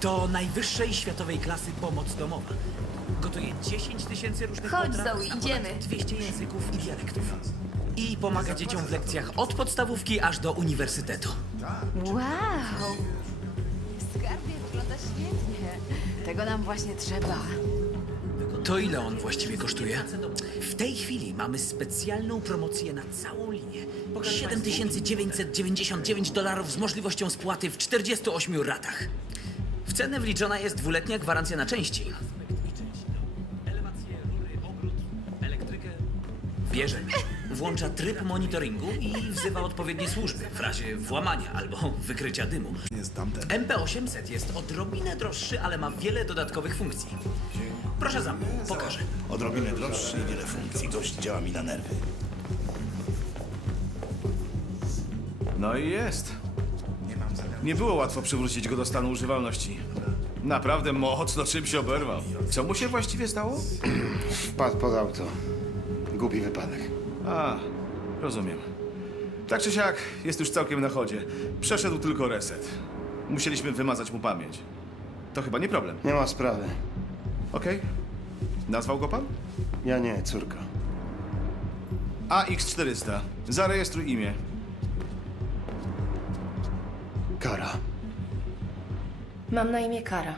To najwyższej światowej klasy pomoc domowa. Gotuje 10 tysięcy różnych Chodź, potraw, Zoe, ponad idziemy. 200 języków i dialektów. I pomaga dzieciom w lekcjach od podstawówki aż do uniwersytetu. Wow! Skarbie wygląda świetnie. Tego nam właśnie trzeba. To ile on właściwie kosztuje? W tej chwili mamy specjalną promocję na całą linię. 7999 dolarów z możliwością spłaty w 48 ratach. Cenę wliczona jest dwuletnia gwarancja na części. Bierze. Włącza tryb monitoringu i wzywa odpowiednie służby w razie włamania albo wykrycia dymu. Jest tamten. MP800 jest odrobinę droższy, ale ma wiele dodatkowych funkcji. Proszę za mną, pokażę. Odrobinę droższy i wiele funkcji. Dość działa mi na nerwy. No i jest. Nie było łatwo przywrócić go do stanu używalności. Naprawdę mocno czymś oberwał. Co mu się właściwie stało? Wpadł pod auto. Głupi wypadek. A, rozumiem. Tak czy siak, jest już całkiem na chodzie. Przeszedł tylko reset. Musieliśmy wymazać mu pamięć. To chyba nie problem. Nie ma sprawy. Okej. Nazwał go pan? Ja nie, córka. AX400. Zarejestruj imię. Kara. Mam na imię Kara.